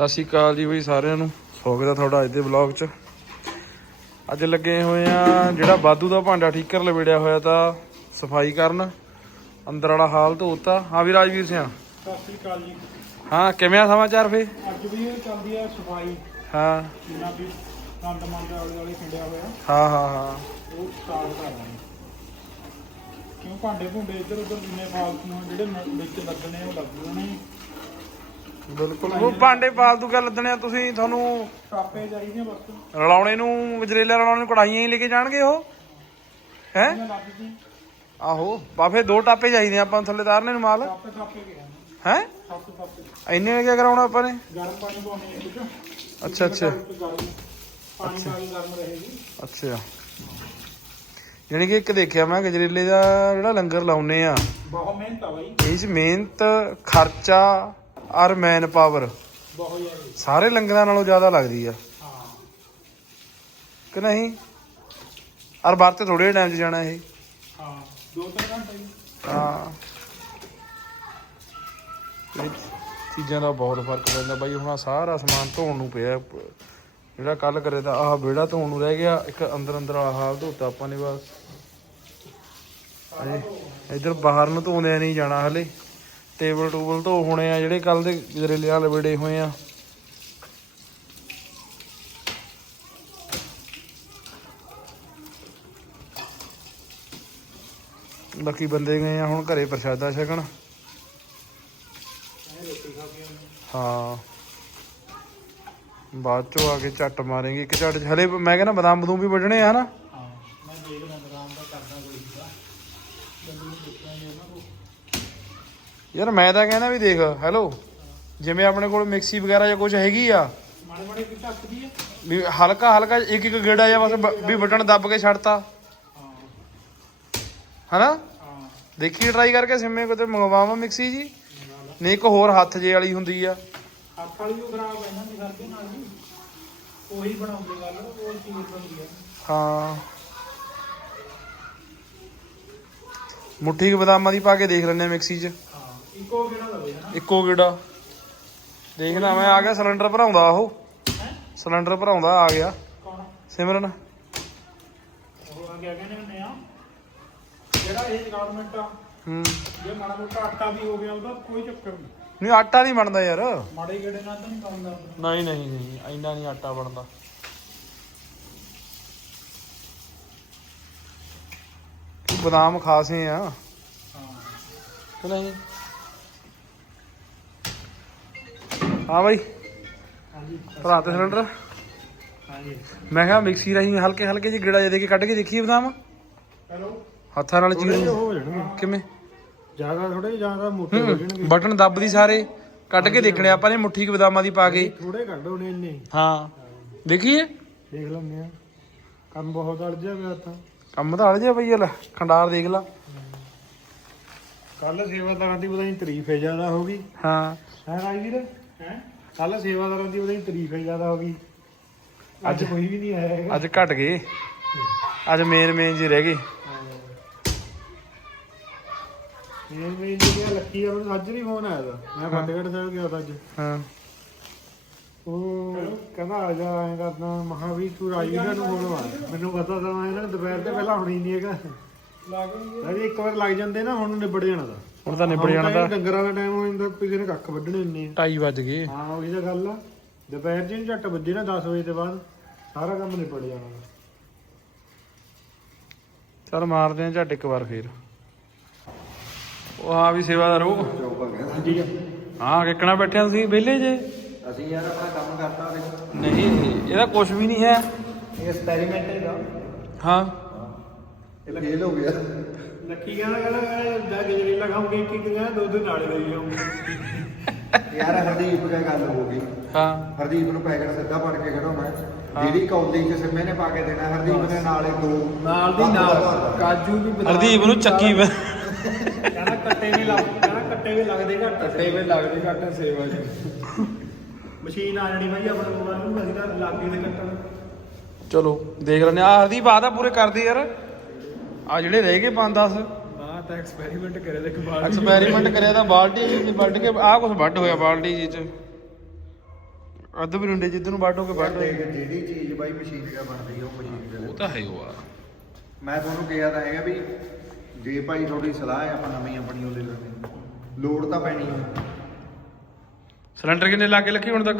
ਸਤਿ ਸ਼੍ਰੀ ਅਕਾਲ ਜੀ ਬਈ ਸਾਰਿਆਂ ਨੂੰ। ਸਵਾਗਤ ਹੈ ਤੁਹਾਡਾ ਅੱਜ ਦੇ ਵਲੌਗ 'ਚ। ਅੱਜ ਲੱਗੇ ਹੋਏ ਆ ਜਿਹੜਾ ਬਾਦੂ ਦਾ ਭਾਂਡਾ ਠੀਕ ਕਰ ਲਵੇੜਿਆ ਹੋਇਆ ਤਾਂ ਸਫ਼ਾਈ ਕਰਨ। ਅੰਦਰ ਵਾਲਾ ਹਾਲ ਧੋਤਾ। ਹਾਂ ਵੀ ਰਾਜਵੀਰ ਸਿੰਘ ਸਤਿ ਸ੍ਰੀ ਅਕਾਲ ਜੀ। ਹਾਂ ਕਿਵੇਂ ਆ ਸਮਾਚਾਰ ਫੇ? ਅੱਜ ਵੀ ਚੱਲਦੀ ਹੈ ਸਫ਼ਾਈ। ਹਾਂ। ਜਿੰਨਾ ਵੀ ਗੰਦ ਮੰਦ ਆਲੇ ਵਾਲੇ ਖਿੰਡਿਆ ਹੋਇਆ। ਹਾਂ ਹਾਂ ਹਾਂ। ਉਹ ਸਟਾਰਟ ਕਰ ਦਾਂਗੇ ਕਿਉਂ ਭਾਂਡੇ ਭੁੰਡੇ ਇੱਧਰ ਉੱਧਰ ਜਿੰਨੇ ਫਾਲਤੂ ਆ ਜਿਹੜੇ ਵਿੱਚ ਲੱਗਣੇ ਉਹ ਲੱਗ ਜਾਣੇ ਬਿਲਕੁਲ ਉਹ ਭਾਂਡੇ ਫਾਲਤੂ ਗੱਲ ਲੱਦਣੇ ਆ ਤੁਸੀਂ? ਤੁਹਾਨੂੰ ਟਾਪੇ ਚਾਹੀਦੇ ਬਸ। ਰਲਾਉਣੇ ਨੂੰ ਗਜਰੇਲਾ ਰਲਾਉਣੇ ਨੂੰ ਕੜਾਈਆਂ ਹੀ ਲੈ ਕੇ ਜਾਣਗੇ ਉਹ? ਹੈ? ਇਹਨਾਂ ਲੱਗ ਜੀ ਆਹੋ ਬਾਫੇ ਦੋ ਟਾਪੇ ਚਾਹੀਦੇ ਆ ਆਪਾਂ ਨੂੰ ਥੱਲੇ ਤਾਰਨੇ ਨੂੰ ਮਾਲ। ਟਾਪੇ ਟਾਪੇ ਕੇ ਹੈ? ਟਾਪੇ ਟਾਪੇ। ਇੰਨੇ ਨੇ ਕੀ ਕਰਾਉਣਾ ਆਪਾਂ ਨੇ? ਗਰਮ ਪਾਣੀ ਪਾਉਣੇ ਆ ਠੀਕ ਅੱਛਾ ਅੱਛਾ। ਗਰਮ ਪਾਣੀ ਨਾਲ ਗਰਮ ਰਹੇਗੀ। ਅੱਛਾ। ਯਾਨੀ ਕਿ ਇੱਕ ਦੇਖਿਆ ਮੈਂ ਗਜਰੇਲੇ ਦਾ ਜਿਹੜਾ ਲੰਗਰ ਲਾਉਨੇ ਆ। ਬਹੁਤ ਮਿਹਨਤ ਆ ਬਾਈ। ਚ ਮਿਹਨਤ ਖਰਚਾ ਔਰ ਮੈਨ ਪਾਵਰ ਬਹੁਤ ਜ਼ਿਆਦਾ ਸਾਰੇ ਲੰਗਰਾਂ ਨਾਲੋਂ ਜ਼ਿਆਦਾ ਲੱਗਦੀ ਆ। ਹਾਂ। ਕਿ ਨਹੀਂ? ਔਰ ਬਾਹਰ ਤੇ ਥੋੜੇ ਟਾਈਮ 'ਚ ਜਾਣਾ ਇਹ। ਹਾਂ ਦੋ ਤਿੰਨ ਘੰਟੇ ਹੀ। ਹਾਂ। ਇਹ ਚੀਜ਼ਾਂ ਦਾ ਬਹੁਤ ਫ਼ਰਕ ਪੈਂਦਾ ਬਾਈ ਹੁਣ ਆਹ ਸਾਰਾ ਸਮਾਨ ਧੋਣ ਨੂੰ ਪਿਆ। ਜਿਹੜਾ ਕੱਲ ਕਰੇ ਤਾਂ ਆਹ ਵਿਹੜਾ ਧੋਣ ਨੂੰ ਰਹਿ ਗਿਆ ਇੱਕ ਅੰਦਰ ਅੰਦਰ ਵਾਲਾ ਹਾਲ ਧੋਤਾ ਆਪਾਂ ਨੇ ਬਸ। ਅਜੇ ਇੱਧਰ ਬਾਹਰ ਨੂੰ ਧੋਂਦੇ ਨਹੀਂ ਜਾਣਾ ਹਲੇ। ਟੇਬਲ ਟੂਬਲ ਧੋ ਹੋਣੇ ਆ, ਜਿਹੜੇ ਕੱਲ ਦੇ ਗਜਰੇਲੇ ਵਾਲੇ ਹੋਏ ਆ। ਬਾਕੀ ਬੰਦੇ ਗਏ ਆ ਹੁਣ ਘਰੇ ਪ੍ਰਸ਼ਾਦਾ ਛਕਣ। ਹਾਂ। ਬਾਅਦ ਚੋਂ ਆ ਕੇ ਝੱਟ ਮਾਰੇਂਗੇ, ਇੱਕ ਝੱਟ ਹਲੇ ਮੈਂ ਕਹਿੰਦਾ ਬਦਾਮ ਬਦੂਮ ਵੀ ਵੱਢਣੇ ਆ ਹਨਾ ਹਾਂ ਮੈਂ ਦੇਖਦਾ ਦੁਕਾਨ ਦਾ ਕਰਦਾ ਕੋਈ ਹੀਦਾ ਬੰਦੇ ਨੂੰ ਦੇਖਣਾ ਹੀ ਉਹਨਾਂ ਨੂੰ ਯਾਰ ਮੈਂ ਤਾਂ ਕਹਿੰਦਾ ਵੀ ਦੇਖ ਹੈਲੋ ਜਿਵੇਂ ਆਪਣੇ ਕੋਲ ਮਿਕਸੀ ਵਗੈਰਾ ਜਾਂ ਕੁਝ ਹੈਗੀ ਆ। ਮਾੜੇ ਮਾੜੇ ਕਿ ਢੱਕਦੀ ਹੈ ਵੀ ਹਲਕਾ ਹਲਕਾ ਇੱਕ ਇੱਕ ਗੇੜਾ ਜਾਂ ਬਸ ਬ- ਵੀ ਬਟਨ ਦੱਬ ਕੇ ਛੱਡਤਾ। ਹਨਾ? ਹਾਂ। ਦੇਖੀ ਟਰਾਈ ਕਰਕੇ ਸਿੰਮੇ ਕੋਤੇ ਮੰਗਵਾਵਾਂ ਮਿਕਸੀ ਜੀ। ਨਹੀਂ ਇੱਕ ਹੋਰ ਹੱਥ ਜੇ ਵਾਲੀ ਹੁੰਦੀ ਆ। ਹੱਥ ਵਾਲੀ ਉਹ ਖਰਾਬ ਹੈ ਇਹਨਾਂ ਦੀ ਕਰਦੇ ਨਾਲ ਵੀ। ਉਹੀ ਬਣਾਉਂਦੇ ਗੱਲ ਉਹ ਚੀਜ਼ ਬਣਦੀ ਹੈ ਹਾਂ। ਮੁੱਠੀ ਕੁ ਬਦਾਮਾਂ ਦੀ ਪਾ ਕੇ ਦੇਖ ਲੈਂਦੇ ਆ ਮਿਕਸੀ 'ਚ। ਹਾਂ ਇੱਕੋ ਕਿਹੜਾ ਲਵੇ ਹਨਾ ਇੱਕੋ ਗੇੜਾ ਦੇਖਦਾ ਮੈਂ ਆ ਗਿਆ ਸਿਲੰਡਰ ਭਰਾਉਂਦਾ ਉਹ। ਹੈ? ਸਿਲੰਡਰ ਭਰਾਉਂਦਾ ਆ ਗਿਆ। ਕੌਣ ਸਿਮਰਨ। ਉਹ ਆ ਗਿਆ ਕਹਿੰਦੇ ਹੁੰਦੇ ਆ। ਜਿਹੜਾ ਇਹ ਗਵਰਨਮੈਂਟ ਆ ਹੂੰ। ਜੇ ਮਾੜਾ ਮੋਟਾ ਆਟਾ ਵੀ ਹੋ ਗਿਆ ਉਹਦਾ ਕੋਈ ਚੱਕਰ ਨਹੀਂ। ਨਹੀਂ ਆਟਾ ਨਹੀਂ ਬਣਦਾ ਯਾਰ। ਮਾੜੇ ਗੇੜੇ ਨਾਲ ਤਾਂ ਨਹੀਂ ਨਹੀਂ ਨਹੀਂ ਨਹੀਂ ਇੰਨਾ ਨਹੀਂ ਆਟਾ ਬਣਦਾ। ਬਦਾਮ ਖਾਸੇ ਆ। ਹਾਂ। ਕਿ ਨਹੀਂ? ਹਾਂ ਬਾਈ। ਹਾਂਜੀ ਭਰਾ ਤੇ ਸਿਲੰਡਰ। ਹਾਂਜੀ ਮੈਂ ਕਿਹਾ ਮਿਕਸੀ ਰਾਹੀਂ ਹਲਕੇ ਹਲਕੇ ਜਿਹੇ ਗੇੜਾ ਜਿਹੇ ਦੇ ਕੇ ਕੱਢ ਕੇ ਦੇਖੀਏ ਬਦਾਮ। ਹੈਲੋ। ਹੱਥਾਂ ਨਾਲ ਚੀਰ ਹੋ ਜਾਣਗੇ। ਕਿਵੇਂ? ਜ਼ਿਆਦਾ ਥੋੜੇ ਜ਼ਿਆਦਾ ਮੋਟੇ ਹੋ ਜਾਣਗੇ। ਬਟਨ ਦੱਬਦੀ ਸਾਰੇ। ਕੱਢ ਕੇ ਦੇਖਣੇ ਆਪਾਂ ਨੇ ਮੁੱਠੀ ਕੁ ਬਦਾਮਾਂ ਦੀ ਪਾ ਕੇ। ਥੋੜੇ ਕੱਢ ਹੋਣੇ ਇੰਨੇ। ਹਾਂ। ਦੇਖੀਏ। ਦੇਖ ਲੈਂਦੇ ਆ ਕੰਮ ਬਹੁਤ ਅੜ ਜਾ ਪਿਆ ਤਾਂ। ਕੰਮ ਤਾਂ ਅੜ ਜਾ ਬਈ ਲੈ ਖੰਡਾਰ ਦੇਖ ਲਾ। ਕੱਲ ਸੇਵਾਦਾਰਾਂ ਦੀ ਪਤਾ ਨਹੀਂ ਤਾਰੀਫ ਹੈ ਜ਼ਿਆਦਾ ਹੋ ਗਈ। ਹਾਂ। ਹੈ ਰਾਜਵੀਰ? ਹੈ? ਕੱਲ ਸੇਵਾਦਾਰਾਂ ਦੀ ਪਤਾ ਨਹੀਂ ਤਾਰੀਫ ਹੈ ਜ਼ਿਆਦਾ ਹੋ ਗਈ। ਅੱਜ ਕੋਈ ਵੀ ਨਹੀਂ ਆਇਆ ਹੈਗਾ। ਅੱਜ ਘਟ ਗਏ ਅੱਜ ਮੇਨ ਮੇਨ ਜੀ ਰਹਿ ਗਏ ਇਹ ਮੇਰੀ ਜਿਹੜੀ ਲੱਕੀ ਆ ਮੈਨੂੰ ਅੱਜ ਨਹੀਂ ਫੋਨ ਆਇਆ ਦਾ ਮੈਂ ਫਤਿਹਗੜ੍ਹ ਸਾਹਿਬ ਗਿਆ ਤਾਂ ਅੱਜ। ਹਾਂ। ਉਹ ਕਹਿੰਦਾ ਆ ਜਾ ਐਂ ਕਰਦਾ ਮਹਾ ਵੀ ਤੂੰ ਰਾਜਵੀਰ ਨੂੰ ਫੋਨ ਮਾਰ। ਮੈਨੂੰ ਪਤਾ ਤਾਂ ਇਹਨਾਂ ਨੇ ਦੁਪਹਿਰ ਤੇ ਪਹਿਲਾਂ ਹੋਣੀ ਨਹੀਂ ਹੈਗਾ। ਲੱਗੇ ਇੱਕ ਵਾਰ ਲੱਗ ਜਾਂਦੇ ਨਾ ਹੁਣ ਨਿਬੜ ਜਾਣਾ ਦਾ ਹੁਣ ਤਾਂ ਨਿਬੜ ਜਾਣਾ ਤਾਂ ਡੰਗਰਾਂ ਦਾ ਟਾਈਮ ਹੋ ਜਾਂਦਾ ਕਿਸੇ ਨੇ ਕੱਖ ਵੱਢਣੇ ਆ। 2:30 ਵੱਜ ਗਏ। ਹਾਂ ਉਹੀ ਤਾਂ ਗੱਲ ਆ। ਦੁਪਹਿਰ ਜੀ ਨੂੰ ਝੱਟ ਵੱਜੇ ਨਾ 10 ਵਜੇ ਤੋਂ ਬਾਅਦ ਸਾਰਾ ਕੰਮ ਨਿਬੜ ਜਾਣਾ। ਚਲ ਮਾਰਦੇ ਆ ਝੱਟ ਇੱਕ ਵਾਰ ਫੇਰ। ਉਹ ਹਾਂ ਵੀ ਸੇਵਾਦਾਰ ਉਹ ਜੀ ਹਾਂ ਕਿੱਕਣਾ ਬੈਠਿਆ ਤੁਸੀਂ ਵਿਹਲੇ ਜੇ? ਅਸੀਂ ਯਾਰ ਆਪਣਾ ਕੰਮ ਕਰਤਾ ਤੇ। ਨਹੀਂ ਇਹਦਾ ਕੁਝ ਵੀ ਨਹੀਂ ਹੈ। ਇਹ ਐਕਸਪੈਰੀਮੈਂਟ ਹੈਗਾ। ਹਾਂ। ਇਹ ਫੇਲ ਹੋ ਗਿਆ। ਲੱਕੀ ਕਹਿੰਦਾ ਕਹਿੰਦਾ ਜਾ ਗਜਰੀ ਲਗਾਉਂਗੇ ਕਿ ਕਹਿੰਦਾ ਦੁੱਧ ਨਾਲ ਲਈ ਜਾਊਂਗੇ। ਯਾਰ ਹਰਦੀਪ ਨਾਲ ਗੱਲ ਹੋ ਗਈ। ਹਾਂ। ਹਰਦੀਪ ਨੂੰ ਪੈਕਟ ਸਿੱਧਾ ਪੜ ਕੇ ਕਢਾਉਣਾ ਜਿਹੜੀ ਕੌਲੀ ਚ ਸਿੰਮੇ ਨੇ ਪਾ ਕੇ ਦੇਣਾ ਹਰਦੀਪ ਨੇ ਨਾਲੇ ਦੋ ਨਾਲ ਦੀ ਨਾਲ ਕਾਜੂ ਵੀ ਹਰਦੀਪ ਨੂੰ ਚੱਕੀ ਮੈਂ। ਕਹਿੰਦਾ ਕੱਟੇ ਵੀ ਲੱਗ ਕਹਿੰਦਾ ਕੱਟੇ ਵੀ ਲੱਗਦੇ ਘੱਟ। ਕੱਟੇ ਵੀ ਲੱਗਦੇ ਘੱਟ ਸੇਵਾ ਚ। ਮਸ਼ੀਨ ਆ ਜਾਣੀ ਬਾਈ ਆਪਣੇ ਕੋਲ ਨੂੰ ਅਸੀਂ ਤਾਂ ਲਾਗੇ ਦੇ ਕੱਟਣ। ਚਲੋ ਦੇਖ ਲੈਂਦੇ ਆ ਹਰਦੀਪ ਆ ਤਾਂ ਪੂਰੇ ਕਰਦੇ ਯਾਰ। ਆ ਜਿਹੜੇ ਰਹਿ ਗਏ 5-10 ਬਾਅਦ ਤਾਂ ਐਕਸਪੈਰੀਮੈਂਟ ਕਰਿਆ ਤੇ ਕਬਾਲ ਐਕਸਪੈਰੀਮੈਂਟ ਕਰਿਆ ਤਾਂ ਬਾਲਟੀ ਜੀ ਵੱਢ ਕੇ ਆਹ ਕੁਝ ਵੱਢ ਹੋਇਆ ਬਾਲਟੀ ਜੀ ਚ। ਅੱਧ ਬਰਿੰਡੇ ਜਿੱਦ ਨੂੰ ਬਾਟੋ ਕੇ ਬਾਟੋ ਦੇਖ ਜਿਹੜੀ ਚੀਜ਼ ਬਾਈ ਮਸ਼ੀਨ ਦਾ ਬਣਦੀ ਆ ਉਹ ਮਸ਼ੀਨ ਦੇ ਉਹ ਤਾਂ ਹੈ ਉਹ ਆ। ਮੈਂ ਤੁਹਾਨੂੰ ਕਿਹਾ ਤਾਂ ਹੈਗਾ ਵੀ ਜੇ ਭਾਈ ਤੁਹਾਡੀ ਸਲਾਹ ਹੈ ਆਪਾਂ ਨਵੀਂ ਆਪਣੀ ਉਹ ਲੈ ਲੈਣੀ ਲੋੜ ਤਾਂ ਪੈਣੀ ਹੈ ਸਿਲੰਡਰ ਕਿੰਨੇ ਲੱਗੇ ਲੱਖੀ ਹੁਣ ਤੱਕ?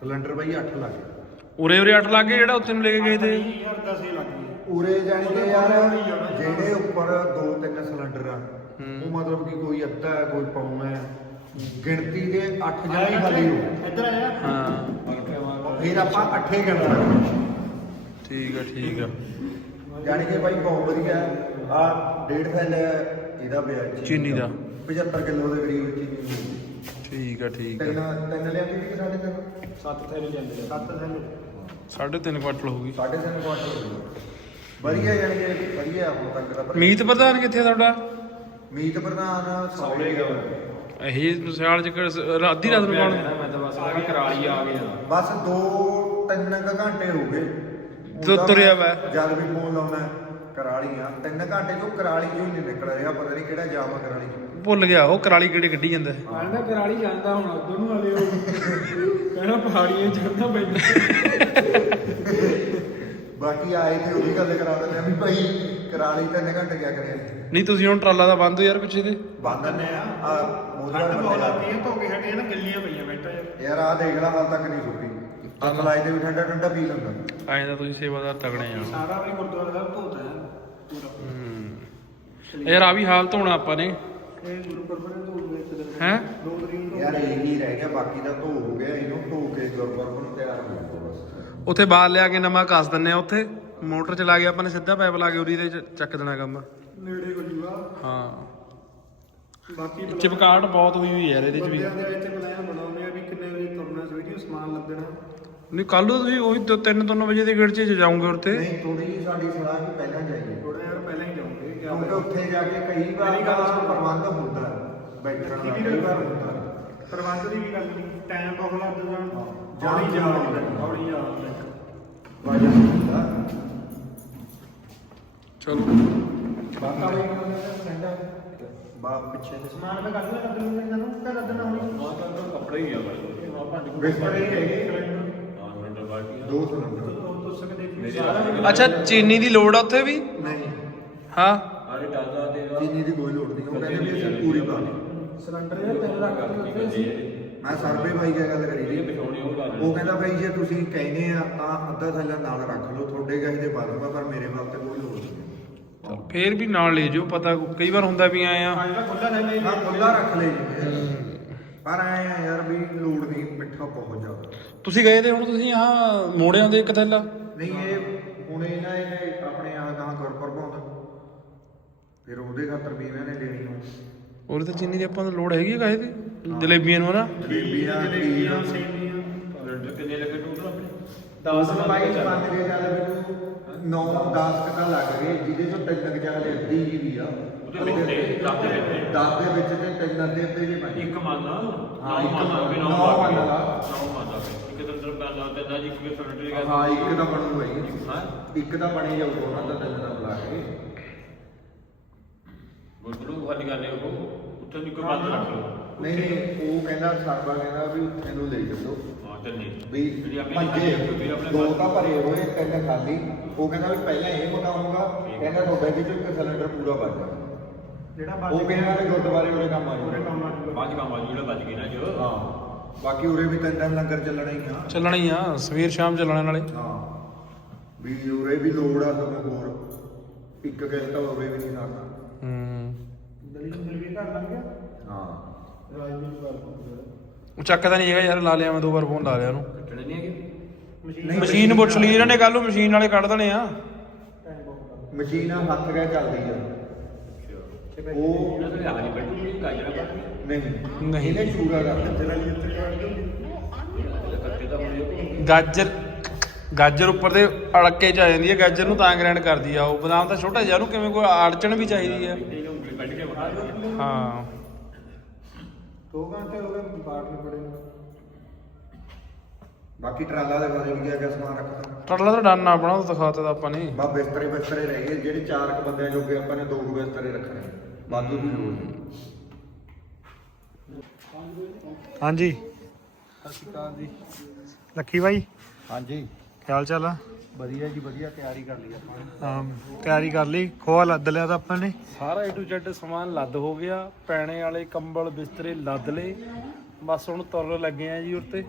ਸਿਲੰਡਰ ਬਾਈ 8 ਲੱਗ ਗਏ। ਉਰੇ ਉਰੇ 8 ਲੱਗੇ ਜਿਹੜਾ ਉੱਥੇ ਨੂੰ ਲੈ ਕੇ ਗਏ ਤੇ। ਯਾਰ 10 ਹੀ ਲੱਗ ਗਏ। ਉਰੇ ਜਾਣੀ ਕਿ ਯਾਰ ਜਿਹੜੇ ਉੱਪਰ ਦੋ ਤਿੰਨ ਸਿਲੰਡਰ ਆ ਹੂੰ। ਉਹ ਮਤਲਬ ਕਿ ਕੋਈ ਅੱਧਾ ਹੈ ਕੋਈ ਪੌਣਾ ਹੈ। ਗਿਣਤੀ ਦੇ 8 ਜਾਨੀ ਖਾਲੀ ਹੋ ਇੱਧਰ ਆਇਆ ਹਾਂ। ਫਿਰ ਆਪਾਂ 8 ਗਿਣ ਸਕਦੇ ਠੀਕ ਆ ਠੀਕ ਆ। ਜਾਣੀ ਕਿ ਭਾਈ ਬਹੁਤ ਵਧੀਆ। ਆ ਡੇਢ ਥੈਲ ਇਹਦਾ ਪਿਆ ਚੀਨੀ ਦਾ। 75 ਕਿਲੋ ਦੇ ਕਰੀਬ ਚੀਨੀ ਠੀਕ ਆ ਠੀਕ ਆ। ਤਿੰਨ ਤਿੰਨ ਲਿਆਂਦੀ ਕਿ ਸਾਢੇ ਤਿੰਨ? 7 ਥੈਲੇ ਜਾਂਦੇ 7 ਥੈਲੇ। ਸਾਢੇ ਤਿੰਨ ਕੁਆਂਟਲ ਹੋ ਗਈ। ਸਾਢੇ ਤਿੰਨ ਕੁਆਂਟਲ ਵਧੀਆ ਜਾਣੀ ਕਿ ਵਧੀਆ ਹੁਣ ਤੱਕ ਦਾ ਪਰ- ਮੀਤ ਪ੍ਰਧਾਨ ਕਿੱਥੇ ਆ ਤੁਹਾਡਾ? ਮੀਤ ਪ੍ਰਧਾਨ ਸੌਲੇ ਗਿਆ ਇਹ ਸਿਆਲ ਚ ਕਿਹੜਾ- ਅੱਧੀ ਰਾਤ ਨੂੰ ਕੌਣ? ਮੈਂ ਤਾਂ ਬਸ ਆ ਵੀ ਕਰਾਲੀ ਆ ਗਿਆ। ਬਸ 2 3 ਕੁ ਘੰਟੇ ਹੋ ਗਏ। ਤੂੰ ਤੁਰਿਆ ਮੈਂ ਵਾ। ਜਦ ਵੀ ਫੋਨ ਲਾਉਣਾ ਕਰਾਲੀ ਆ। 3 ਘੰਟੇ ਤੋਂ ਕਰਾਲੀ ਚੋਂ ਹੀ ਨਹੀਂ ਨਿਕਲ ਰਿਹਾ ਪਤਾ ਨਹੀਂ ਕਿਹੜਾ ਜਾਮ ਆ ਕਰਾਲੀ ਚ। ਭੁੱਲ ਗਿਆ ਉਹ ਕਰਾਲੀ ਕਿਹੜੇ ਗੱਡੀ ਜਾਂਦਾ ਕਹਿੰਦਾ ਕਰਾਲੀ ਜਾਂਦਾ ਹੁਣ ਉਧਰ ਨੂੰ ਹਲੇ ਉਹ। ਕਹਿੰਦਾ ਪਹਾੜੀਆਂ ਚੜਨਾ ਪੈਂਦਾ। ਬਾਕੀ ਆਏ ਤੇ ਉਹਦੀ ਗੱਲ ਕਰਾ ਦਿੰਦੇ ਆ ਵੀ ਭਾਈ ਕਰਾਲੀ 3 ਘੰਟੇ ਕਿਆ ਕਰਿਆ? ਨਹੀਂ ਤੁਸੀਂ ਹੁਣ ਟਰਾਲਾ ਦਾ ਬੰਦ ਹੋ ਯਾਰ ਪਿੱਛੇ ਦੇ ਬੰਦ ਨੇ ਆ। ਆ ਮੋਦੀ ਠੰਡ ਬਹੁਤ ਬੰਦੇ ਲੱਗਦੀ ਹੈ ਧੋ ਕੇ ਹਟੇ ਨਾ ਗਿੱਲੀਆਂ ਪਈਆਂ ਬੈਠਾ ਯਾਰ ਯਾਰ ਆ ਦੇਖ ਲੈ ਹਾਲ ਤੱਕ ਨਹੀਂ ਸੁੱਕੀ ਹੱਥ ਲਾਏ ਤੇ ਵੀ ਠੰਡਾ ਠੰਡਾ ਪੀ ਲੈਂਦਾ। ਐਂ ਤਾਂ ਤੁਸੀਂ ਸੇਵਾਦਾਰ ਤਗੜੇ ਆ। ਸਾਰਾ ਵੀ ਗੁਰਦੁਆਰਾ ਸਾਹਿਬ ਧੋਤਾ ਹੈ। ਪੂਰਾ। ਹੂੰ। ਯਾਰ ਆ ਵੀ ਹਾਲ ਧੋਣਾ ਆਪਾਂ ਨੇ। ਇਹ ਗੁਰੂ ਹੈ? ਦੋ ਤਰੀਕ ਨੂੰ। ਯਾਰ ਇਹ ਹੀ ਰਹਿ ਗਿਆ ਬਾਕੀ ਦਾ ਧੋ ਹੋ ਗਿਆ ਇਹਨੂੰ ਧੋ ਕੇ ਗੁਰਪੁਰਬ ਨੂੰ ਤਿਆਰ ਹੋ ਉੱਥੇ ਬਾਲ ਲਿਆ ਕੇ ਨਵਾਂ ਕੱਸ ਦਿੰਨੇ ਆ ਉੱਥੇ ਮੋਟਰ ਚਲਾ ਕੇ ਆਪਾਂ ਨੇ ਸਿੱਧਾ ਪਾਈਪ ਲਾ ਕੇ ਉਰੀ ਤੇ ਚ- ਚੱਕ ਦੇਣਾ ਕੰਮ। ਨੇੜੇ ਹੋ ਜੂਗਾ ਹਾਂ। ਬਾਕੀ ਚਿਪਕਾਹਟ ਬਹੁਤ ਹੋਈ ਹੋਈ ਯਾਰ ਇਹਦੇ ਚ ਵੀ। ਬੰਦਿਆਂ ਦੇ ਵਿੱਚ ਪਲਾਨ ਬਣਾਉਂਦੇ ਆ ਵੀ ਕਿੰਨੇ ਵਜੇ ਤੁਰਨਾ ਸਵੇਰੇ ਸਮਾਨ ਲੱਦਣਾ ਨਹੀਂ ਕੱਲ ਨੂੰ ਤੁਸੀਂ ਉਹੀ 3-3 ਵਜੇ ਦੇ ਗੇੜ 'ਚ ਜਾਓਗੇ ਉੱਤੇ ਨਹੀਂ ਥੋੜੀ ਜਿਹੀ ਸਾਡੀ ਸਲਾਹ ਵੀ ਪਹਿਲਾਂ ਜਾਈਏ। ਥੋੜਾ ਯਾਰ ਪਹਿਲਾਂ ਹੀ ਜਾਉਂਗੇ ਕਿਆ ਕਿਉਂਕਿ ਉੱਥੇ ਜਾ ਕੇ ਕਈ ਵਾਰ ਮੇਰੀ ਗੱਲ ਦਾ ਸੁਣ। ਪ੍ਰਬੰਧ ਹੁੰਦਾ ਹੈ, ਬੈਠਣ ਦਾ ਦੀ ਵੀ ਗੱਲ। ਪ੍ਰਬੰਧ ਦੀ ਵੀ ਗੱਲ ਨਹੀਂ ਟਾਈਮ ਬਹੁਤ ਲੱਗ ਜਾਣਾ ਜਾਣੀ ਜਾਣੀ। ਹੌਲੀ ਜਾ ਵਾਜਾ ਹੁੰਦਾ। ਚਲੋ। ਬਾਕਾ ਵੀ ਕਹਿੰਦਾ ਬਾ ਪਿੱਛੇ ਦੇ ਸਮਾਨ ਮੈਂ ਕੱਢ ਲਿਆ ਕੱਢ ਲਿਆ ਨਾ ਕਾ ਕੱਢਣਾ ਹੁਣ ਕੱਪੜੇ ਹੀ ਆ ਬਸ। ਬਿਸਤਰੇ ਹੀ ਹੈਗੇ। ਹਾਂ ਸਿਲੰਡਰ ਬਾਕੀ ਦੋ ਸਿਲੰਡਰ। ਤੋਂ ਸਕਦੇ ਸਾਰਾ ਅੱਛਾ ਚੀਨੀ ਦੀ ਲੋੜ ਆ ਉੱਥੇ ਵੀ? ਨਹੀਂ। ਹਾਂ। ਆਰੇ ਡਾਲਦਾ ਦੇਗਾ ਚੀਨੀ ਦੀ ਕੋਈ ਲੋੜ ਨਹੀਂ। ਉਹ ਕਹਿੰਦੇ ਵੀ ਅਸੀਂ ਪੂਰੀ ਲਈ ਸਿਲੰਡਰ ਇਹ ਤਿੰਨ ਰੱਖ ਕੇ ਉੱਥੇ ਅਸੀਂ ਮੈਂ ਸਰਵੇ ਭਾਈ ਕਿਆ ਗੱਲ ਕਰੀ ਇਹ ਸੀ ਪਿਛੋਣੀ ਉਹ ਉਹ ਕਹਿੰਦਾ ਭਾਈ ਜੇ ਤੁਸੀਂ ਕਹਿੰਦੇ ਆ ਤਾਂ ਅੱਧਾ ਥੱਲਾ ਨਾਲ ਰੱਖ ਲਓ ਤੁਹਾਡੇ ਕਹੇ ਦੇ ਪਾ ਦੂੰਗਾ ਪਰ ਮੇਰੇ ਵੱਲ ਤੇ ਕੋਈ ਲੋੜ ਨਹੀਂ। ਫੇਰ ਵੀ ਨਾਲ ਲੈ ਜਾਓ ਪਤਾ ਕਈ ਵਾਰ ਹੁੰਦਾ ਵੀ ਆਏ ਆ। ਹਾਂ ਖੁੱਲਾ ਰਹਿੰਦਾ ਹਾਂ ਖੁੱਲਾ ਰੱਖ ਲੈ ਜੀ ਪਰ ਆਏ ਆ ਯਾਰ ਵੀ ਲੋੜ ਨਹੀਂ ਮਿੱਠਾ ਬਹੁਤ ਜ਼ਿਆਦਾ। ਤੁਸੀਂ ਗਏ ਤੇ ਹੁਣ ਤੁਸੀਂ ਆ ਮੋੜਿਆਂ ਦੇ ਇੱਕ ਥੈਲਾ? ਨਹੀਂ ਇਹ ਹੁਣ ਇਹਨਾਂ ਇਹਨੇ ਆਪਣੇ ਆ ਗਾਂ ਗੁਰਪੁਰਬ ਆਉਂਦਾ। ਫਿਰ ਉਹਦੇ ਖਾਤਰ ਵੀ ਇਹਨਾਂ ਨੇ ਦੇਣੀ ਹੋ ਉਹਦੇ ਤੇ ਚੀਨੀ ਦੀ ਆਪਾਂ ਨੂੰ ਲੋੜ ਹੈਗੀ ਕਾਹੇ ਤੇ ਜਲੇਬੀਆਂ ਨੂੰ ਨਾ? ਜਲੇਬੀਆਂ ਜਲੇਬੀਆਂ ਖੀਰ। ਸੇਵੀਆਂ ਸਿਲੰਡਰ ਕਿੰਨੇ ਲੱਗੇ ਟੋਟਲ ਆਪਣੇ 10 ਬਾਈ ਮੰਨ ਕੇ ਚੱਲ ਮੈਨੂੰ 9 10 ਕਦਾ ਲੱਗ ਗਏ। ਜਿਹਦੇ ਚੋਂ ਤਿੰਨ ਕੁ ਜਾਂ ਹਲੇ ਅੱਧੀ ਜੀ ਵੀ ਆ। ਉਹਦੇ ਵਿੱਚ ਤੇ, ਦਸ ਦੇ ਵਿੱਚ। 10 ਦੇ ਵਿੱਚ ਤੇ ਤਿੰਨ ਅੱਧੇ ਅੱਧੇ ਜੇ ਪਏ ਇੱਕ ਮੰਨ ਲਾ। ਹਾਂ, ਇੱਕ ਮੰਨ ਲਾ ਵੀ ਨੌ ਨੌ ਮੰਨ ਲਾ। ਨੌ ਮੰਨ ਲਾ ਇੱਕ ਤਾਂ ਤੇਰਾ ਪੈਨ ਲਾ ਦਿੰਦਾ ਜੀ ਇੱਕ ਸਿਲੰਡਰ ਦੀ ਹਾਂ ਇੱਕ ਤਾਂ ਬਣੂਗਾ ਹੀ ਹਾਂ। ਇੱਕ ਤਾਂ ਬਣੀ ਜਾਊਗਾ ਉਹਨਾਂ ਦਾ ਤਿੰਨ ਦਾ ਬੁਲਾ ਕੇ। ਗੁਰਗੁਰੂ ਖਾਲੀ ਕਰਨੇ ਉਹ। ਉੱਥੇ ਨਹੀਂ ਕੋਈ ਬੰਦ ਰੱਖ ਲਓ। ਨਹੀਂ ਨਹੀਂ ਉਹ ਕਹਿੰਦਾ ਸਰਵਾ ਕਹਿੰਦਾ ਵੀ ਉੱਥੇ ਨੂੰ ਲੈ ਚੱਲੋ ਹਾਂ ਵੀ ਆਪਣੀ ਪੰਜੇ ਆਪਣੇ ਦੋ। ਤਾਂ ਭਰੇ ਹੋਏ ਤਿੰਨ ਖਾਲੀ। ਉਹ ਕਹਿੰਦਾ ਵੀ ਪਹਿਲਾਂ ਇਹ ਮਕਾਉਂਗਾ ਕਹਿੰਦਾ ਤੁਹਾਡੇ ਵਿੱਚ ਇੱਕ ਸਿਲੰਡਰ ਪੂਰਾ ਬਚ ਜਾਣਾ ਜਿਹੜਾ ਉਹ ਕਹਿੰਦਾ ਵੀ ਗੁਰਦੁਆਰੇ ਉਰੇ ਕੰਮ ਆ ਪੂਰੇ ਜਾਊਗਾ ਕੰਮ ਆ ਪੰਜ ਕੰਮ ਆ ਜੀ ਜਿਹੜਾ ਬਚ ਗਏ ਨਾ ਜੋ ਹਾਂ। ਬਾਕੀ ਉਰੇ ਵੀ ਤਿੰਨ ਦਿਨ ਲੰਗਰ ਚੱਲਣਾ ਹੀ ਆ। ਚੱਲਣਾ ਹੀ ਆ ਸਵੇਰ ਸ਼ਾਮ ਚੱਲਣੇ ਨਾਲੇ। ਹਾਂ। ਵੀ ਉਰੇ ਵੀ ਲੋੜ ਆ ਤੁਹਾਨੂੰ ਹੋਰ। ਇੱਕ ਕਿਸ਼ਤ ਉਰੇ ਵੀ ਨਹੀਂ ਲੱਗਦਾ ਹੂੰ। ਦਲੀ ਦਲੀ ਵੀ ਘਰ ਲੰਘ ਗਿਆ? ਹਾਂ। ਰਾਜਵੀਰ ਗੱਲ ਕਰ ਉਹ ਚੱਕਦਾ ਨਹੀਂ ਹੈਗਾ ਯਾਰ ਲਾ ਲਿਆ ਮੈਂ ਦੋ ਵਾਰ ਫੋਨ ਲਾ ਲਿਆ ਉਹਨੂੰ। ਕੱਟਣੇ ਨਹੀਂ ਹੈਗੇ? ਮਸ਼ੀਨ ਮਸ਼ੀਨ ਪੁੱਛ ਲਈ ਇਹਨਾਂ ਨੇ ਕੱਲ ਨੂੰ ਮਸ਼ੀਨ ਵਾਲੇ ਕੱਢ ਦੇਣੇ ਆ। ਮਸ਼ੀਨ ਆ ਹੱਥ ਗਿਆ ਚੱਲਦੀ ਆ। ਉਹ ਦੇ ਬੈਠੀ ਗਾਜਰਾ ਨਹੀਂ। ਇਹਨੇ ਕਰ ਦਿੱਤਾ ਕੱਟੇ ਤਾਂ ਗਾਜਰ ਗਾਜਰ ਉੱਪਰ ਦੇ ਅੜਕੇ ਚ ਆ ਜਾਂਦੀ ਹੈ ਗਾਜਰ ਨੂੰ ਤਾਂ ਗ੍ਰੈਂਡ ਕਰਦੀ ਆ ਉਹ। ਬਦਾਮ ਤਾਂ ਛੋਟਾ ਜਿਹਾ ਉਹਨੂੰ ਕਿਵੇਂ ਕੋਈ ਅੜਚਣ ਵੀ ਚਾਹੀਦੀ ਆ। ਉਂਗਲੀ ਕੱਢ ਕੇ ਹਾਂ। ਦੋ ਘੰਟੇ ਹੋ ਗਏ ਬਾਟ ਨੂੰ ਬੜੇ ਨੂੰ। ਬਾਕੀ ਟਰਾਲਾ ਦੇ ਬਾਰੇ ਵੀ ਗਿਆ ਸਮਾਨ ਰੱਖਦਾ ਟਰਲਾ ਤਾਂ ਡਾਨਾ ਆਪਣਾ ਉਹ ਦਿਖਾਤਾ ਤਾਂ ਆਪਾਂ ਨੇ। ਬਾ ਬਿਸਤਰੇ ਬਿਸਤਰੇ ਰਹਿ ਗਏ ਜਿਹੜੇ ਚਾਰ ਕ ਬੰਦਿਆਂ ਜੋਗੇ ਆਪਾਂ ਨੇ ਦੋ ਕੁ ਬਿਸਤਰੇ ਰੱਖਣੇ ਵਾਧੂ ਦੀ ਲੋੜ ਨਹੀਂ। ਹਾਂਜੀ। ਸਤਿ ਸ਼੍ਰੀ ਅਕਾਲ ਜੀ। ਲੱਕੀ ਬਾਈ ਹਾਂਜੀ। ਕੀ ਹਾਲ ਚਾਲ ਆ? ਵਧੀਆ ਜੀ ਵਧੀਆ ਤਿਆਰੀ ਕਰ ਲਈ ਆਪਾਂ ਨੇ। ਹਾਂ ਤਿਆਰੀ ਕਰ ਲਈ ਖੋਆ ਲੱਦ ਲਿਆ ਤਾਂ ਆਪਾਂ ਨੇ। ਸਾਰਾ A to Z ਸਮਾਨ ਲੱਦ ਹੋ ਗਿਆ ਪੈਣੇ ਵਾਲੇ ਕੰਬਲ ਬਿਸਤਰੇ ਲੱਦ ਲਏ। ਬਸ ਹੁਣ ਤੁਰਨ ਲੱਗੇ ਆ ਜੀ ਉੱਤੇ।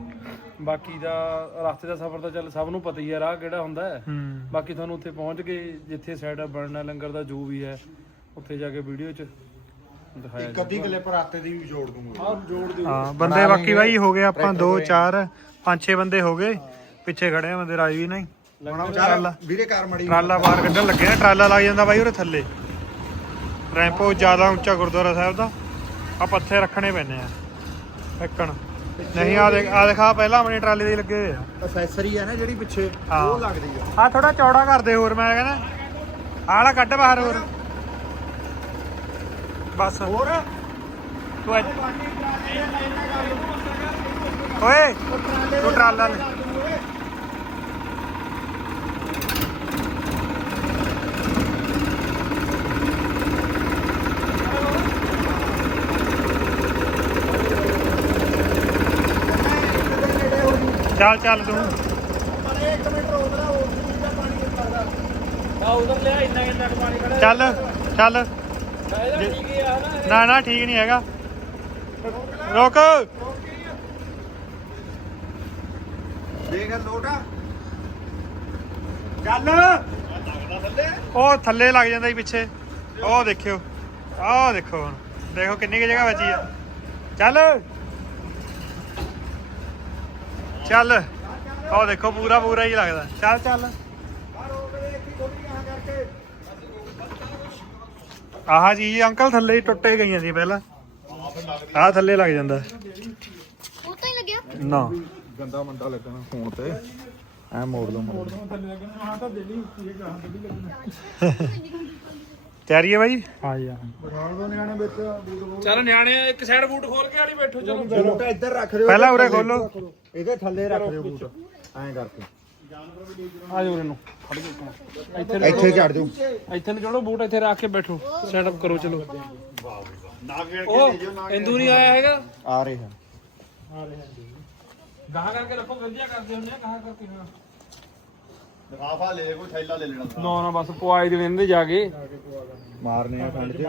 ਬਾਕੀ ਦਾ ਰਸਤੇ ਦਾ ਸਫ਼ਰ ਤਾਂ ਚੱਲ ਸਭ ਨੂੰ ਪਤਾ ਹੀ ਆ ਰਾਹ ਕਿਹੜਾ ਹੁੰਦਾ ਹੈ। ਹੂੰ। ਬਾਕੀ ਤੁਹਾਨੂੰ ਉੱਥੇ ਪਹੁੰਚ ਕੇ ਜਿੱਥੇ ਸਾਈਡ ਬਣਨਾ ਲੰਗਰ ਦਾ ਜੋ ਵੀ ਹੈ ਉੱਥੇ ਜਾ ਕੇ ਵੀਡੀਓ 'ਚ ਦਿਖਾਇਆ ਇੱਕ ਅੱਧੀ ਕਿਲੇ ਪਰ ਆਤੇ ਦੀ ਵੀ ਜੋੜ ਦੂੰਗਾ। ਆਹ ਜੋੜ ਦਿਓ। ਹਾਂ ਬੰਦੇ ਬਾਕੀ ਬਾਈ ਹੋ ਗਏ ਆਪਾਂ 2 4 5 6 ਬੰਦੇ ਹੋ ਗਏ। ਪਿੱਛੇ ਖੜੇ ਆ ਬੰਦੇ ਰਾਜਵੀ ਨਹੀਂ। ਚੱਲ ਵੀਰੇ ਕਾਰ ਮੜੀ ਟਰਾਲਾ ਬਾਹਰ ਕੱਢਣ ਲੱਗੇ ਆ ਟਰਾਲਾ ਲੱਗ ਜਾਂਦਾ ਬਾਈ ਉਹਦੇ ਥੱਲੇ। ਰੈਂਪੋ ਜ਼ਿਆਦਾ ਉੱਚਾ ਗੁਰਦੁਆਰਾ ਸਾਹਿਬ ਦਾ। ਆ ਪੱਥੇ ਰੱਖਣੇ ਪੈਣੇ ਆ। ਇੱਕਣ ਨਹੀਂ ਆ ਦੇਖ ਆ ਦਿਖਾ ਪਹਿਲਾਂ ਆਪਣੀ ਟਰਾਲੀ ਦੇ ਹੀ ਲੱਗੇ ਹੋਏ ਆ। ਅਸੈਸਰੀ ਹੈ ਨਾ ਜਿਹੜੀ ਪਿੱਛੇ ਹਾਂ। ਉਹ ਲੱਗਦੀ ਆ। ਆ ਥੋੜਾ ਚੌੜਾ ਕਰਦੇ ਹੋਰ ਮੈਂ ਕਹਿੰਦਾ। ਆਹ ਵਾਲਾ ਕੱਢ ਬਾਹਰ ਹੋਰ। ਬਸ। ਹੋਰ? ਤੂੰ ਓਏ ਤੂੰ ਟਰਾਲਾ ਲੈ। ਚੱਲ ਚੱਲ ਤੂੰ। ਆ ਉਧਰ ਲਿਆ ਇੰਨਾ ਇੰਨਾ ਕੁ ਪਾਣੀ ਖੜਾ। ਚੱਲ ਚੱਲ। ਨਾ ਨਾ ਨਾ ਠੀਕ ਨਹੀਂ ਹੈਗਾ। ਰੁਕ। ਦੇਖ ਲੋਟਾ ਚੱਲ। ਉਹ ਥੱਲੇ ਲੱਗ ਜਾਂਦਾ ਜੀ ਪਿੱਛੇ। ਉਹ ਦੇਖਿਓ। ਆਹ ਦੇਖੋ ਹੁਣ। ਦੇਖੋ ਕਿੰਨੀ ਕੁ ਜਗ੍ਹਾ ਬਚੀ ਆ। ਚੱਲ। ਚੱਲ ਉਹ ਦੇਖੋ ਪੂਰਾ ਪੂਰਾ ਹੀ ਲੱਗਦਾ। ਚੱਲ ਚੱਲ। ਆਹ ਜੀ ਅੰਕਲ ਥੱਲੇ ਹੀ ਟੁੱਟੇ ਗਈਆਂ ਸੀ ਪਹਿਲਾਂ। ਆਹ ਥੱਲੇ ਲੱਗ ਜਾਂਦਾ। ਉਹ ਤਾਂ ਹੀ ਲੱਗਿਆ। ਨਾ। ਗੰਦਾ ਮੰਦਾ ਲੱਗਣਾ ਫੋਨ ਤੇ। ਐ ਮੋੜ ਦੋ ਮੋੜ ਤਿਆਰੀ ਹੈ ਬਾਈ? ਹਾਂ ਜੀ ਨਿਆਣੇ ਵਿੱਚ ਬੂਟ ਚੱਲ ਨਿਆਣੇ ਇੱਕ ਸਾਈਡ ਬੂਟ ਖੋਲ ਕੇ ਆੜੀ ਬੈਠੋ ਚਲੋ। ਲੋਟਾ ਇੱਧਰ ਰੱਖ ਦਿਓ। ਪਹਿਲਾਂ ਉਰੇ। ਖੋਲੋ। ਇਹਦੇ ਥੱਲੇ ਰੱਖ ਦਿਓ ਬੂਟ। ਐਂ ਕਰਕੇ। ਆ ਜਾਓ ਇਹਨੂੰ ਫੜ ਕੇ ਇੱਕ ਮਿੰਟ। ਇੱਥੇ ਚੜ ਜਾਓ। ਇੱਥੇ ਨੂੰ ਚਲੋ ਬੂਟ ਇੱਥੇ ਰੱਖ ਕੇ ਬੈਠੋ। ਸੈਟਅਪ ਕਰੋ ਚਲੋ। ਉਹ ਇੰਦੂ ਨਹੀਂ ਆਇਆ ਹੈਗਾ? ਆ ਰਹੇ। ਹਾਂ ਗਾਹਾਂ ਕਰਕੇ ਰੱਖੋ ਵਧੀਆ ਕਰਦੇ ਹੁੰਦੇ ਆ ਗਾਹਾਂ ਕਰਕੇ ਹਾਂ ਲਿਫਾਫਾ ਲੈ ਕੋਈ ਥੈਲਾ ਲੈ ਲੈਣਾ। ਨਾ ਨਾ ਬਸ ਪਵਾਈ ਦੇ ਦਿੰਦੇ ਜਾ ਕੇ। ਮਾਰਨੇ ਆ ਠੰਡ ਚ।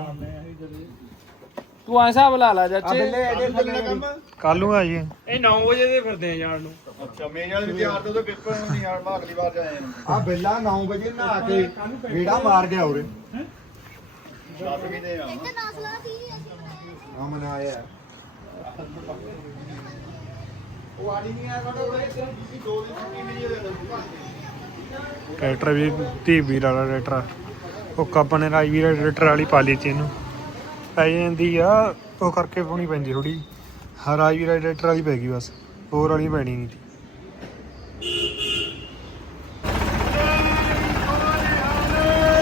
ਤੂੰ ਐ ਹਿਸਾਬ ਲਾ ਲੈ ਚਾਚੇ। ਇਹਦੇ ਥੱਲੇ ਕੰਮ ਕੱਲ ਨੂੰ ਆ ਜੀ। ਇਹ 9 ਵਜੇ ਦੇ ਫਿਰਦੇ ਆ ਜਾਣ ਨੂੰ। ਅੱਛਾ ਮੇਰੇ ਵਾਲੇ ਵੀ ਤਿਆਰ ਤੇ ਉਹਦੇ ਪੇਪਰ ਨੂੰ ਨਹੀਂ ਆਣ ਮੈਂ ਅਗਲੀ ਵਾਰ ਜਾਏ ਆ ਬਿੱਲਾ 9 ਵਜੇ ਨਹਾ ਕੇ ਗੇੜਾ ਮਾਰ ਗਿਆ ਉਰੇ। 10 ਕਿਤੇ ਆ ਤੇ ਨਾਸਲਾ ਸੀ ਅਸੀਂ ਬਣਾਇਆ ਆ ਮਨਾਇਆ ਉਹ ਆੜੀ ਨਹੀਂ ਆਇਆ ਸਾਡਾ ਉਰੇ ਦੋ ਦਿਨ ਛੁੱਟੀ ਨਹੀਂ ਦੇ। ਟਰੈਕਟਰ ਵੀ ਧੀ ਵੀਰ ਵਾਲਾ ਟਰੈਕਟਰ ਉਹ ਕੱਪ ਨੇ ਰਾਈ ਵੀਰ ਟਰੈਕਟਰ ਵਾਲੀ ਪਾ ਲਈ ਤੀ ਇਹਨੂੰ। ਪੈ ਜਾਂਦੀ ਆ, ਉਹ ਕਰਕੇ ਪਾਉਣੀ ਪੈਂਦੀ ਥੋੜੀ ਹਾਂ ਰਾਈ ਵੀਰ ਟਰੈਕਟਰ ਵਾਲੀ ਪੈ ਗਈ ਬਸ, ਹੋਰ ਵਾਲੀ ਪੈਣੀ ਨਹੀਂ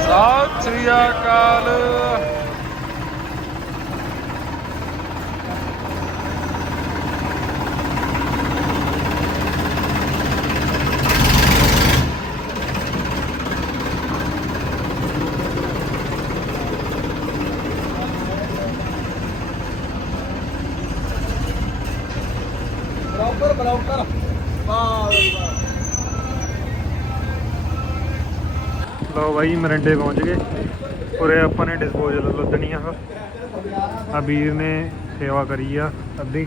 ਸਤਿ ਸ੍ਰੀ ਅਕਾਲ। ਬਾਈ ਮਰਿੰਡੇ ਪਹੁੰਚ ਗਏ। ਉਰੇ ਆਪਾਂ ਨੇ ਡਿਸਪੋਜ਼ਲ ਲੱਦਣੀ ਆ ਆ ਵੀਰ ਨੇ ਸੇਵਾ ਕਰੀ ਆ ਅੱਧੀ।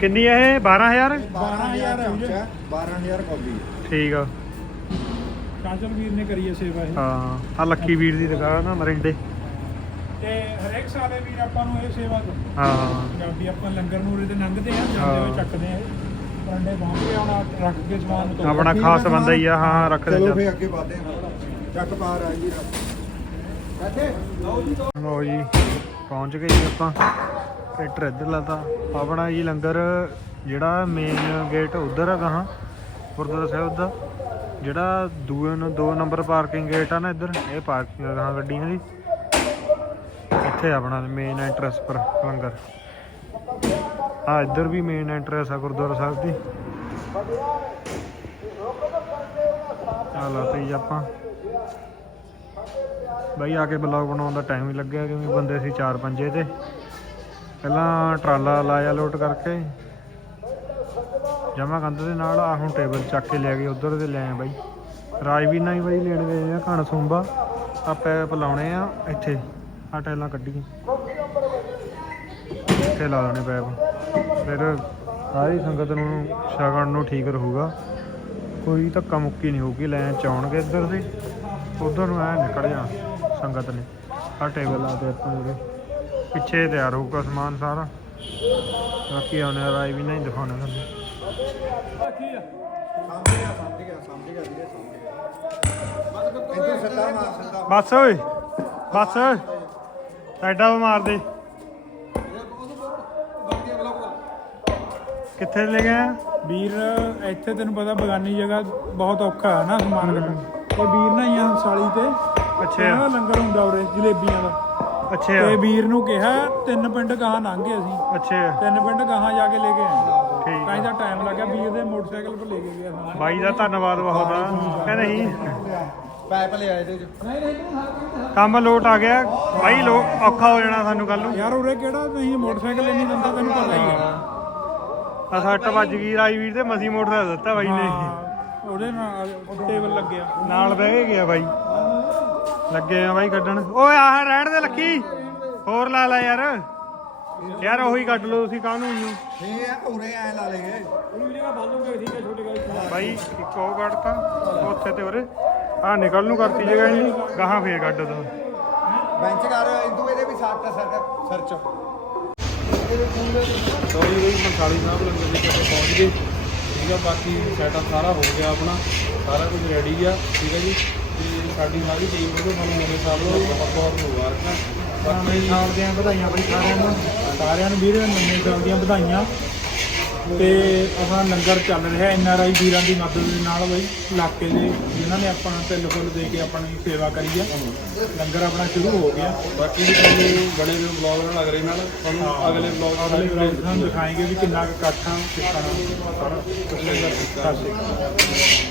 ਕਿੰਨੀ ਆ ਇਹ? 12000 12000 12000 ਕੌਲੀ ਠੀਕ ਆ। ਕਾਜਲ ਵੀਰ ਨੇ ਕਰੀ ਹੈ ਸੇਵਾ ਇਹ। ਹਾਂ ਆ ਲੱਕੀ ਵੀਰ ਦੀ ਦੁਕਾਨ ਆ ਮਰਿੰਡੇ। ਤੇ ਹਰੇਕ ਸਾਲੇ ਵੀਰ ਆਪਾਂ ਨੂੰ ਇਹ ਸੇਵਾ ਹਾਂ। ਪੰਜਾਬੀ ਆਪਾਂ ਲੰਗਰ ਨੂੰ ਉਰੇ ਤੇ ਲੰਘਦੇ ਆ ਜਾਂਦੇ ਹਾਂ। ਹੋਏ ਚੱਕਦੇ ਆ ਪਰੰਡੇ ਗਏ ਹੁਣ ਰੱਖ ਕੇ ਸਮਾਨ ਨੂੰ ਆਪਣਾ ਖਾਸ ਬੰਦਾ ਹੀ ਆ ਹਾਂ ਰੱਖ ਦੇ ਚਲੋ ਚੱਲ ਫੇ ਅੱਗੇ ਵਧਦੇ ਹਾਂ ਚੱਕ ਪਾਰ ਆ ਜੀ ਲਓ ਜੀ ਪਹੁੰਚ ਗਏ ਜੀ ਆਪਾਂ। ਟਰੈਕਟਰ ਇੱਧਰ ਲਾਤਾ ਆਪਣਾ ਜੀ ਲੰਗਰ, ਜਿਹੜਾ ਮੇਨ ਗੇਟ ਉਧਰ ਆ ਗਾਹਾਂ, ਗੁਰਦੁਆਰਾ ਸਾਹਿਬ ਦਾ। ਜਿਹੜਾ ਦੂਏ ਨੂੰ ਦੋ ਨੰਬਰ ਪਾਰਕਿੰਗ ਗੇਟ ਆ ਨਾ ਇੱਧਰ, ਇਹ ਪਾਰਕਿੰਗ ਗਾਹਾਂ ਗੱਡੀਆਂ ਦੀ। ਇੱਥੇ ਆਪਣਾ ਮੇਨ ਐਂਟਰੈਂਸ ਪਰ ਲੰਗਰ। ਆ ਇੱਧਰ ਵੀ ਮੇਨ ਐਂਟਰੈਂਸ ਆ ਗੁਰਦੁਆਰਾ ਸਾਹਿਬ ਦੀ। ਆ ਲਾਤੇ ਜੀ ਆਪਾਂ। ਬਾਈ, ਆ ਕੇ ਬਲੌਗ ਬਣਾਉਣ ਦਾ ਟਾਈਮ ਹੀ ਲੱਗਿਆ ਕਿਉਂਕਿ ਬੰਦੇ ਸੀ ਚਾਰ ਪੰਜੇ ਤੇ। ਪਹਿਲਾਂ ਟਰਾਲਾ ਲਾਇਆ ਲੋਡ ਕਰਕੇ। ਜਮਾ ਕੰਧ ਦੇ ਨਾਲ ਆ ਹੁਣ ਟੇਬਲ ਚੱਕ ਕੇ ਲੈ ਗਏ ਉਧਰ ਦੇ ਲੈ ਆ ਬਾਈ। ਰਾਜਵੀਰ ਨਾਲ ਹੀ ਬਾਈ ਲੈਣ ਗਏ ਆ ਘਣ ਸੂੰਬਾ ਆ ਪੈਪ ਲਾਉਣੇ ਆ, ਇੱਥੇ। ਆ ਟਾਈਲਾਂ ਕੱਢੀਆਂ। ਇੱਥੇ ਲਾ ਦੇਣੇ ਪੈਪ ਫਿਰ ਸਾਰੀ ਸੰਗਤ ਨੂੰ ਸ਼ਗਨ ਨੂੰ ਠੀਕ ਰਹੂਗਾ। ਕੋਈ ਧੱਕਾ ਮੁੱਕੀ ਨਹੀਂ ਹੋਊਗੀ, ਲੈਣ ਚ ਆਉਣਗੇ ਇੱਧਰ ਦੇ। ਉਧਰ ਨੂੰ ਐ ਨਿਕਲ ਜਾ ਸੰਗਤ ਨੇ ਆ ਟੇਬਲ ਲਾ ਤੇ ਆਪਾਂ ਉਰੇ ਪਿੱਛੇ ਤਿਆਰ ਹੋਊਗਾ ਸਮਾਨ ਸਾਰਾ। ਬਾਕੀ ਆਉਣੇ ਰਾਈ ਵੀ ਨਹੀਂ ਦਿਖਾਉਣੇ ਤੁਹਾਨੂੰ ਬਸ ਓਏ, ਬਸ ਐਡਾ ਮਾਰ ਦੇ। ਕਿੱਥੇ ਲੈ ਗਏ ਵੀਰ, ਇੱਥੇ ਤੈਨੂੰ ਪਤਾ ਬਗਾਨੀ ਜਗ੍ਹਾ ਬਹੁਤ ਔਖਾ ਹੈ ਨਾ ਸਮਾਨ ਕੱਢਣ। ਤੇ ਵੀਰ ਨਾ ਹੀ ਆ ਸਾਲੀ ਤੇ। ਅੱਛਾ। ਦਾ ਲੰਗਰ ਹੁੰਦਾ ਉਰੇ ਜਲੇਬੀਆਂ ਦਾ। ਤੇ ਅੱਛਾ ਵੀਰ ਨੂੰ ਕਿਹਾ ਤਿੰਨ ਪਿੰਡ ਗਾਹਾਂ ਲੰਘ ਅਸੀਂ। ਅੱਛਾ। ਤਿੰਨ ਪਿੰਡ ਗਾਹਾਂ ਜਾ ਕੇ ਲੈ ਕੇ ਆਏ। ਠੀਕ। ਤਾਂ ਇਹਦਾ ਟਾਈਮ ਲੱਗਿਆ ਵੀਰ ਦੇ ਮੋਟਰਸਾਈਕਲ 'ਤੇ ਲੈ ਕੇ ਗਿਆ ਸਾਨੂੰ ਬਾਈ ਦਾ ਧੰਨਵਾਦ ਬਹੁਤ ਆ। ਕਿ ਨਹੀਂ? ਪੈਪ ਲਿਆ ਇਹਦੇ ਚ ਕੰਮ ਲੋਟ ਆ ਗਿਆ। ਬਾਈ ਲੋ ਔਖਾ ਹੋ ਜਾਣਾ ਸਾਨੂੰ ਕੱਲ ਨੂੰ। ਯਾਰ ਉਰੇ ਕਿਹੜਾ ਨਹੀਂ ਮੋਟਰਸਾਈਕਲ ਨਹੀਂ ਦਿੰਦਾ ਤੈਨੂੰ ਪਤਾ ਹੀ ਹੈ ਆ ਸੱਟ ਵੱਜ ਗਈ ਰਾਈ ਵੀਰ ਤੇ ਮਸੀ ਮੋਟਰ ਦਿੱਤਾ ਬਾਈ ਨੇ। ਉਹਦੇ ਨਾਲ ਟੇਬਲ ਲੱਗਿਆ ਨਾਲ ਬਹਿ ਕੇ ਗਿਆ ਬਾਈ। ਲੱਗੇ ਆ ਬਾਈ ਕੱਢਣ। ਓਏ ਆਹ ਰਹਿਣ ਦੇ ਲੱਕੀ। ਹੋਰ ਲਾ ਲੈ ਯਾਰ। ਯਾਰ ਉਹੀ ਕੱਢ ਲਓ ਤੁਸੀਂ ਕਾਹਨੂੰ ਨੂੰ ਇਹ ਉਰੇ ਐ ਲਾ ਲੇਗੇ ਬਾਈ ਇੱਕ ਉਹ ਕੱਢਤਾ ਉੱਥੇ ਤੇ ਉਰੇ। ਆ ਨਿਕਲ ਨੂੰ ਕਰਤੀ ਜਗ੍ਹਾ ਨਹੀਂ ਗਾਹਾਂ ਫੇਰ ਕੱਢ ਦੋ। ਬੈਂਚ ਕਰ ਇੰਦੂ ਇਹਦੇ ਵੀ ਸੱਟ ਸੱਟ ਸਿਰ ਚ ਸੋਰੀ ਬਈ 45 ਸਾਹਿਬ ਲੰਗਰ ਦੇ ਕੋਲ ਪਹੁੰਚ ਗਏ। ਆ ਬਾਕੀ ਸੈਟਅਪ ਸਾਰਾ ਹੋ ਗਿਆ ਆਪਣਾ ਸਾਰਾ ਕੁਝ ਰੈਡੀ ਆ ਠੀਕ ਹੈ ਜੀ? ਤੇ ਸਾਡੀ ਸਾਰੀ ਟੀਮ ਵੱਲੋਂ ਤੁਹਾਨੂੰ ਮੇਰੇ ਸਾਹਿਬ ਨੂੰ ਬਹੁਤ ਬਹੁਤ ਮੁਬਾਰਕਾਂ। ਬਾਕੀ ਸਾਲ ਦੀਆਂ ਵਧਾਈਆਂ ਬਈ ਸਾਰਿਆਂ ਨੂੰ। ਸਾਰਿਆਂ ਨੂੰ ਵੀਰ ਨਵੇਂ ਸਾਲ ਦੀਆਂ ਵਧਾਈਆਂ। ਤੇ ਆਪਣਾ ਲੰਗਰ ਚੱਲ ਰਿਹਾ ਐਨ ਆਰ ਆਈ ਵੀਰਾਂ ਦੀ ਮਦਦ ਦੇ ਨਾਲ ਬਈ ਇਲਾਕੇ ਦੇ ਜਿਨ੍ਹਾਂ ਨੇ ਆਪਾਂ ਨੂੰ ਤਿਲ ਫੁੱਲ ਦੇ ਕੇ ਆਪਣੀ ਸੇਵਾ ਕਰੀ ਆ। ਲੰਗਰ ਆਪਣਾ ਸ਼ੁਰੂ ਹੋ ਗਿਆ। ਬਾਕੀ ਵੀ ਤੁਹਾਨੂੰ ਬਣੇ ਹੋਏ ਬਲੌਗ ਨਾਲ ਅਗਲੇ ਨਾਲ ਤੁਹਾਨੂੰ ਅਗਲੇ ਵਲੌਗ ਤੁਹਾਨੂੰ ਦਿਖਾਏਂਗੇ ਵੀ ਕਿੰਨਾ ਕੁ ਇਕੱਠ ਆ ਕਿੱਥਾਂ ਸਾਰਾ ਕੁਝ ਲੰਗਰ ਕੀਤਾ